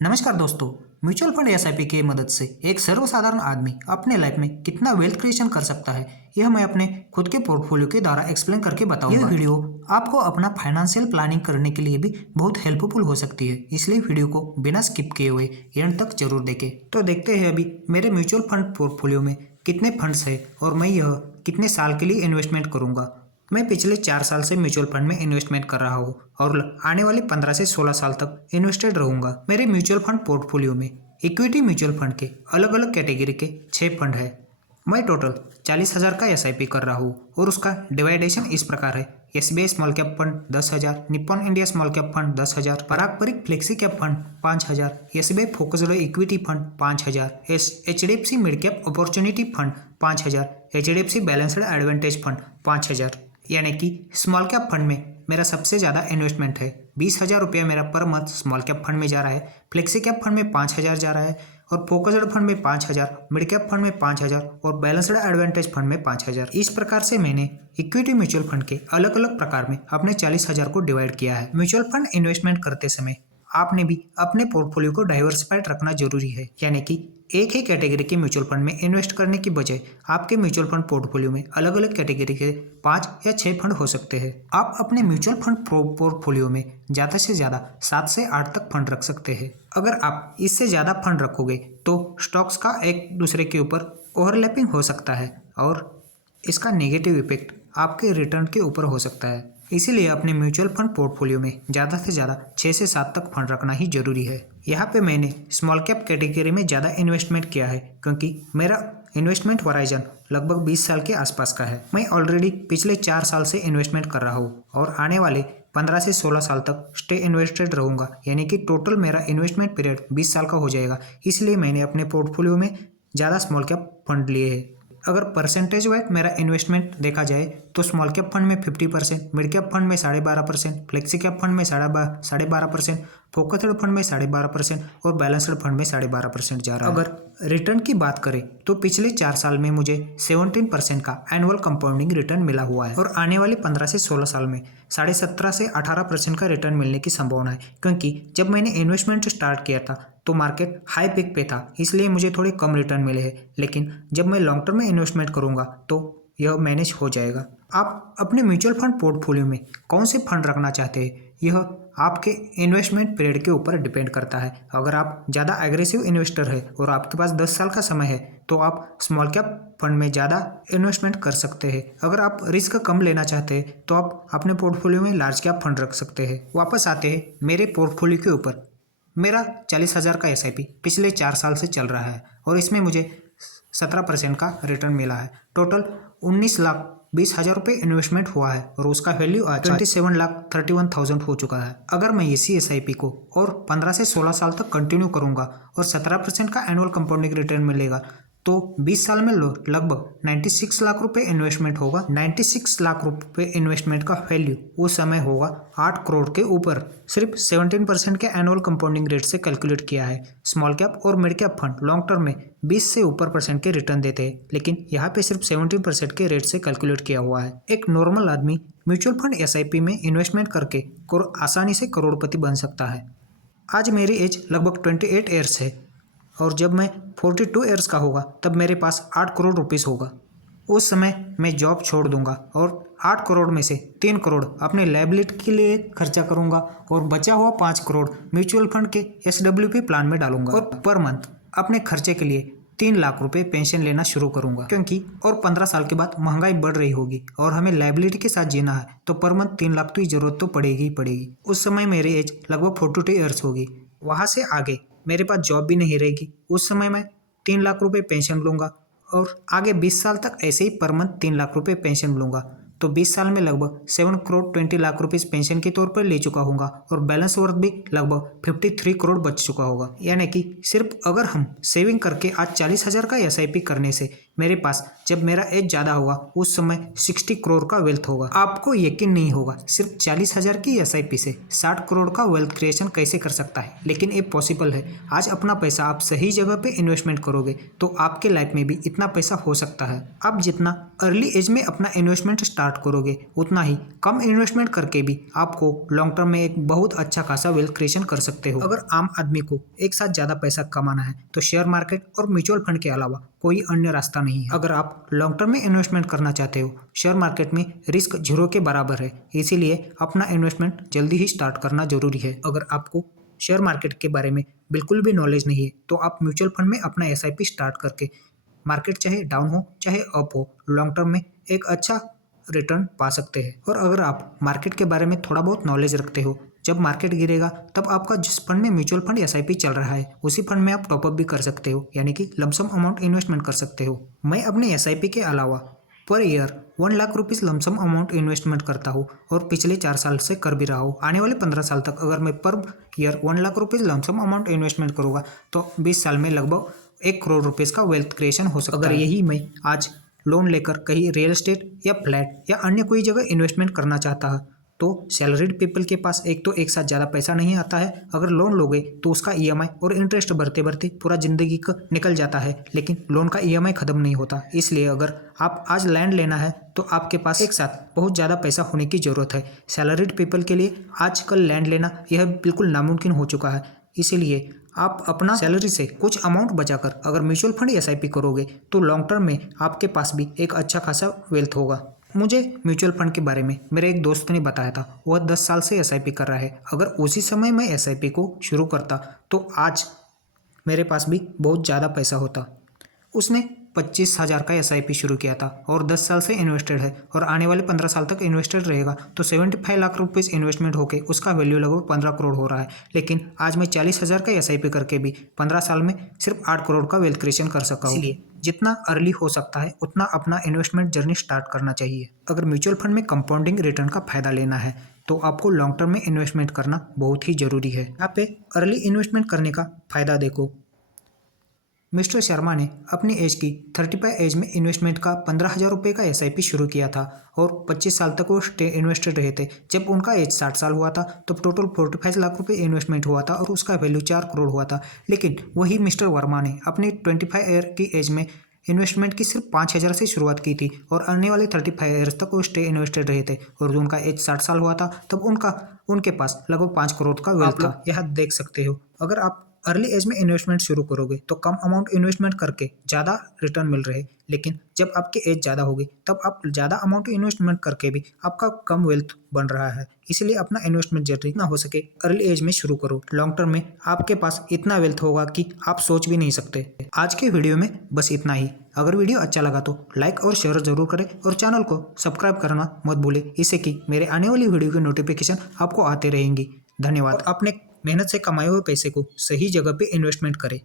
नमस्कार दोस्तों। Mutual fund SIP की मदद से एक सर्वसाधारण आदमी अपने लाइफ में कितना वेल्थ क्रिएशन कर सकता है, यह मैं अपने खुद के पोर्टफोलियो के द्वारा एक्सप्लेन करके बताऊंगा। यह वीडियो आपको अपना फाइनेंशियल प्लानिंग करने के लिए भी बहुत हेल्पफुल हो सकती है, इसलिए वीडियो को बिना स्किप किए हुए एंड तक जरूर देखें। तो देखते हैं अभी मेरे म्यूचुअल फंड पोर्टफोलियो में कितने फंड्स है और मैं यह कितने साल के लिए इन्वेस्टमेंट करूंगा। मैं पिछले 4 साल से म्यूचुअल फंड में इन्वेस्टमेंट कर रहा हूँ और आने वाले 15 से 16 साल तक इन्वेस्टेड रहूंगा। मेरे म्यूचुअल फंड पोर्टफोलियो में इक्विटी म्यूचुअल फंड के अलग अलग कैटेगरी के 6 फंड है। मैं टोटल 40,000 का एसआईपी कर रहा हूँ और उसका डिवाइडेशन इस प्रकार है। SBI small cap fund 10,000, Nippon India small cap fund 10,000, पारंपरिक flexi cap fund 5,000, SBI focused equity fund 5,000, HDFC mid cap opportunity fund 5,000, HDFC balanced advantage fund 5,000। यानी कि स्मॉल कैप फंड में मेरा सबसे ज़्यादा इन्वेस्टमेंट है। 20,000 रुपया मेरा per month small cap fund में जा रहा है। फ्लेक्सी कैप फंड में 5,000 जा रहा है और फोकस्ड फंड में 5,000, मिड कैप फंड में 5,000 और बैलेंस्ड एडवांटेज फंड में 5,000। इस प्रकार से मैंने इक्विटी म्यूचुअल फंड के अलग अलग प्रकार में अपने 40,000 को डिवाइड किया है। म्यूचुअल फंड इन्वेस्टमेंट करते समय आपने भी अपने पोर्टफोलियो को डाइवर्सिफाइड रखना जरूरी है, यानी कि एक ही कैटेगरी के म्यूचुअल फंड में इन्वेस्ट करने की बजाय आपके म्यूचुअल फंड पोर्टफोलियो में अलग अलग कैटेगरी के 5 या 6 फंड हो सकते हैं। आप अपने म्यूचुअल फंड पोर्टफोलियो में ज़्यादा से ज़्यादा 7 से 8 तक फंड रख सकते हैं। अगर आप इससे ज़्यादा फंड रखोगे तो स्टॉक्स का एक दूसरे के ऊपर ओवरलैपिंग हो सकता है और इसका नेगेटिव इफेक्ट आपके रिटर्न के ऊपर हो सकता है। इसीलिए अपने म्यूचुअल फंड पोर्टफोलियो में ज़्यादा से ज़्यादा 6 से 7 तक फंड रखना ही जरूरी है। यहाँ पे मैंने स्मॉल कैप कैटेगरी में ज़्यादा इन्वेस्टमेंट किया है क्योंकि मेरा इन्वेस्टमेंट होराइजन लगभग 20 साल के आसपास का है। मैं ऑलरेडी पिछले 4 साल से इन्वेस्टमेंट कर रहा हूँ और आने वाले 15 से 16 साल तक स्टे इन्वेस्टेड रहूँगा, यानी कि टोटल मेरा इन्वेस्टमेंट पीरियड 20 साल का हो जाएगा। इसलिए मैंने अपने पोर्टफोलियो में ज़्यादा स्मॉल कैप फंड लिए हैं। अगर परसेंटेज वाइज मेरा इन्वेस्टमेंट देखा जाए तो स्मॉल कैप फंड में 50%, मिड कैप फंड में 12.5%, फ्लेक्सी कैप फंड में 12.5%, फोकस्ड फंड में 12.5% और बैलेंस्ड फंड में 12.5% जा रहा है। अगर रिटर्न की बात करें तो पिछले 4 साल में मुझे 17% का एनुअल कंपाउंडिंग रिटर्न मिला हुआ है और आने वाले 15 से 16 साल में 17.5 से 18% का रिटर्न मिलने की संभावना है, क्योंकि जब मैंने इन्वेस्टमेंट स्टार्ट किया था तो मार्केट हाई पिक पे था, इसलिए मुझे थोड़े कम रिटर्न मिले हैं। लेकिन जब मैं लॉन्ग टर्म में इन्वेस्टमेंट करूंगा तो यह मैनेज हो जाएगा। आप अपने म्यूचुअल फंड पोर्टफोलियो में कौन से फंड रखना चाहते हैं, यह आपके इन्वेस्टमेंट पीरियड के ऊपर डिपेंड करता है। अगर आप ज़्यादा एग्रेसिव इन्वेस्टर है और आपके पास 10 साल का समय है तो आप स्मॉल कैप फंड में ज़्यादा इन्वेस्टमेंट कर सकते हैं। अगर आप रिस्क कम लेना चाहते हैं तो आप अपने पोर्टफोलियो में लार्ज कैप फंड रख सकते हैं। वापस आते हैं मेरे पोर्टफोलियो के ऊपर। मेरा 40,000 का एसआईपी पिछले 4 साल से चल रहा है और इसमें मुझे 17% का रिटर्न मिला है। टोटल 19,20,000 रुपये इन्वेस्टमेंट हुआ है और उसका वैल्यू आज 27,31,000 हो चुका है। अगर मैं इसी एसआईपी को और 15 से 16 साल तक कंटिन्यू करूंगा और 17% का एनुअल कंपाउंडिंग रिटर्न मिलेगा तो 20 साल में लगभग 96 लाख रुपए इन्वेस्टमेंट होगा। 96 लाख रुपए इन्वेस्टमेंट का वैल्यू उस समय होगा 8 करोड़ के ऊपर। सिर्फ 17% के एनुअल कंपाउंडिंग रेट से कैलकुलेट किया है। स्मॉल कैप और mid cap fund long term में 20 से ऊपर % के रिटर्न देते हैं, लेकिन यहाँ पे सिर्फ 17% के रेट से कैलकुलेट किया हुआ है। एक नॉर्मल आदमी म्यूचुअल फंड एसआईपी में इन्वेस्टमेंट करके आसानी से करोड़पति बन सकता है। आज मेरी एज लगभग 28 ईयर्स है और जब मैं 42 ईयर्स का होगा तब मेरे पास 8 करोड़ रुपीस होगा। उस समय मैं जॉब छोड़ दूंगा और 8 करोड़ में से 3 करोड़ अपने लायबिलिटी के लिए खर्चा करूंगा और बचा हुआ 5 करोड़ म्यूचुअल फंड के एसडब्ल्यूपी प्लान में डालूंगा और पर मंथ अपने खर्चे के लिए 3 लाख रुपए पेंशन लेना शुरू करूंगा, क्योंकि और 15 साल के बाद महंगाई बढ़ रही होगी और हमें लायबिलिटी के साथ जीना है तो पर मंथ 3 लाख की जरूरत तो पड़ेगी ही पड़ेगी। उस समय मेरी एज लगभग 42 ईयर्स होगी। वहाँ से आगे मेरे पास जॉब भी नहीं रहेगी। उस समय मैं 3 लाख रुपए पेंशन लूँगा और आगे 20 साल तक ऐसे ही पर मंथ 3 लाख रुपए पेंशन लूँगा तो 20 साल में लगभग 7 करोड़ 20 लाख रुपीस पेंशन के तौर पर ले चुका हूँगा और बैलेंस वर्थ भी लगभग 53 करोड़ बच चुका होगा। यानी कि सिर्फ अगर हम सेविंग करके आज 40,000 का एसआईपी करने से मेरे पास जब मेरा एज ज़्यादा होगा उस समय 60 करोड़ का वेल्थ होगा। आपको यकीन नहीं होगा सिर्फ 40,000 की एसआईपी से 60 करोड़ का वेल्थ क्रिएशन कैसे कर सकता है, लेकिन ये पॉसिबल है। आज अपना पैसा आप सही जगह पे इन्वेस्टमेंट करोगे तो आपके लाइफ में भी इतना पैसा हो सकता है। आप जितना अर्ली एज में अपना इन्वेस्टमेंट स्टार्ट करोगे उतना ही कम इन्वेस्टमेंट करके भी आपको लॉन्ग टर्म में एक बहुत अच्छा खासा वेल्थ क्रिएशन कर सकते हो। अगर आम आदमी को एक साथ ज़्यादा पैसा कमाना है तो शेयर मार्केट और म्यूचुअल फंड के अलावा कोई अन्य रास्ता नहीं है। अगर आप लॉन्ग टर्म में इन्वेस्टमेंट करना चाहते हो, शेयर मार्केट में रिस्क 0 के बराबर है, इसीलिए अपना इन्वेस्टमेंट जल्दी ही स्टार्ट करना जरूरी है। अगर आपको शेयर मार्केट के बारे में बिल्कुल भी नॉलेज नहीं है तो आप म्यूचुअल फंड में अपना एसआईपी स्टार्ट करके मार्केट चाहे डाउन हो चाहे अप हो, लॉन्ग टर्म में एक अच्छा रिटर्न पा सकते हैं। और अगर आप मार्केट के बारे में थोड़ा बहुत नॉलेज रखते हो, जब मार्केट गिरेगा तब आपका जिस फंड में म्यूचुअल फंड एसआईपी चल रहा है उसी फंड में आप टॉपअप भी कर सकते हो, यानी कि लमसम अमाउंट इन्वेस्टमेंट कर सकते हो। मैं अपने एसआईपी के अलावा per year 1 lakh rupees lump sum amount investment करता हूँ और पिछले 4 साल से कर भी रहा हूँ। आने वाले 15 साल तक अगर मैं per year 1 lakh rupees lump sum amount investment करूँगा तो 20 साल में लगभग 1 करोड़ रुपीज़ का वेल्थ क्रिएशन हो सकता है। अगर यही मैं आज लोन लेकर कहीं रियल एस्टेट या फ्लैट या अन्य कोई जगह इन्वेस्टमेंट करना चाहता है तो सैलरीड पीपल के पास एक तो एक साथ ज़्यादा पैसा नहीं आता है। अगर लोन लोगे तो उसका ईएमआई और इंटरेस्ट भरते भरते पूरा ज़िंदगी का निकल जाता है, लेकिन लोन का ईएमआई ख़त्म नहीं होता। इसलिए अगर आप आज लैंड लेना है तो आपके पास एक साथ बहुत ज़्यादा पैसा होने की ज़रूरत है। सैलरीड पीपल के लिए आजकल लैंड लेना यह बिल्कुल नामुमकिन हो चुका है। इसीलिए आप अपना सैलरी से कुछ अमाउंट बचाकर अगर म्यूचुअल फंड एसआईपी करोगे तो लॉन्ग टर्म में आपके पास भी एक अच्छा खासा वेल्थ होगा। मुझे म्यूचुअल फंड के बारे में मेरे एक दोस्त ने बताया था, वह 10 साल से एसआईपी कर रहा है। अगर उसी समय मैं एसआईपी को शुरू करता तो आज मेरे पास भी बहुत ज़्यादा पैसा होता। उसने 25,000 का एसआईपी शुरू किया था और 10 साल से इन्वेस्टेड है और आने वाले 15 साल तक इन्वेस्टेड रहेगा तो 75 लाख रुपीज़ इन्वेस्टमेंट होके उसका वैल्यू लगभग 15 करोड़ हो रहा है। लेकिन आज मैं 40,000 का एसआईपी करके भी 15 साल में सिर्फ 8 करोड़ का वेल्थ क्रिएशन कर सका हूँ। इसलिए जितना अर्ली हो सकता है उतना अपना इन्वेस्टमेंट जर्नी स्टार्ट करना चाहिए। अगर म्यूचुअल फंड में कंपाउंडिंग रिटर्न का फायदा लेना है तो आपको लॉन्ग टर्म में इन्वेस्टमेंट करना बहुत ही जरूरी है। यहाँ पे अर्ली इन्वेस्टमेंट करने का फायदा देखो। मिस्टर शर्मा ने अपनी एज की 35 एज में इन्वेस्टमेंट का 15,000 रुपये का एसआईपी शुरू किया था और 25 साल तक वो इन्वेस्टेड रहे थे। जब उनका एज 60 साल हुआ था तो टोटल 45 लाख रुपये इन्वेस्टमेंट हुआ था और उसका वैल्यू 4 करोड़ हुआ था। लेकिन वही मिस्टर वर्मा ने अपनी 25 ईयर की एज में इन्वेस्टमेंट की सिर्फ 5,000 से शुरुआत की थी और आने वाले 35 ईयर्स तक वो इन्वेस्टेड रहे थे और जो उनका एज 60 साल हुआ था तब उनके पास लगभग 5 करोड़ का वेल्थ था। यह देख सकते हो, अगर आप अर्ली एज में इन्वेस्टमेंट शुरू करोगे तो कम अमाउंट इन्वेस्टमेंट करके ज़्यादा रिटर्न मिल रहे, लेकिन जब आपकी एज ज़्यादा होगी तब आप ज़्यादा अमाउंट इन्वेस्टमेंट करके भी आपका कम वेल्थ बन रहा है। इसलिए अपना इन्वेस्टमेंट जर्नी जितना हो सके अर्ली एज में शुरू करो। लॉन्ग टर्म में आपके पास इतना वेल्थ होगा कि आप सोच भी नहीं सकते। आज के वीडियो में बस इतना ही। अगर वीडियो अच्छा लगा तो लाइक और शेयर जरूर करें और चैनल को सब्सक्राइब करना मत भूलें, इससे कि मेरे आने वाली वीडियो की नोटिफिकेशन आपको आते रहेंगी। धन्यवाद। अपने मेहनत से कमाए हुए पैसे को सही जगह पे इन्वेस्टमेंट करें।